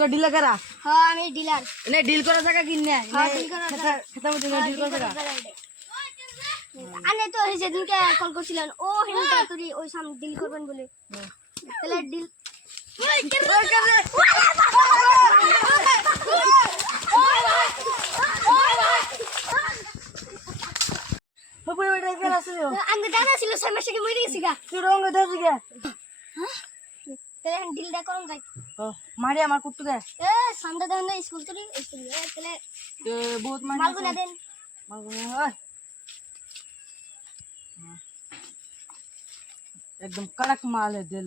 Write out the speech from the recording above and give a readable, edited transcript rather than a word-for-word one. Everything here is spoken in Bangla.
का डील करा हाँ আমি ডিলার नहीं डील करा सका कि नहीं हाँ डील करा खत्म हो जाएगा डील करा सका আনে তো এই যেদিনকে কল করছিলেন ও হিন্দা তুই ওই সাম ডিল করবেন বলে তাহলে ডিল बाबू बेटा क्या रास्ते हो আঙ্গ জানা ছিল সমস্যা কি মরে গেছি গা तू रोंग दे गया তাহলে ডিলটা করুন যাই मारिया मार कुत्तू के এ সামনে দেন না স্কুল তুই স্কুল তাহলে बहुत मार মালগুনা দেন ओए एकदम कड़क माल है दिल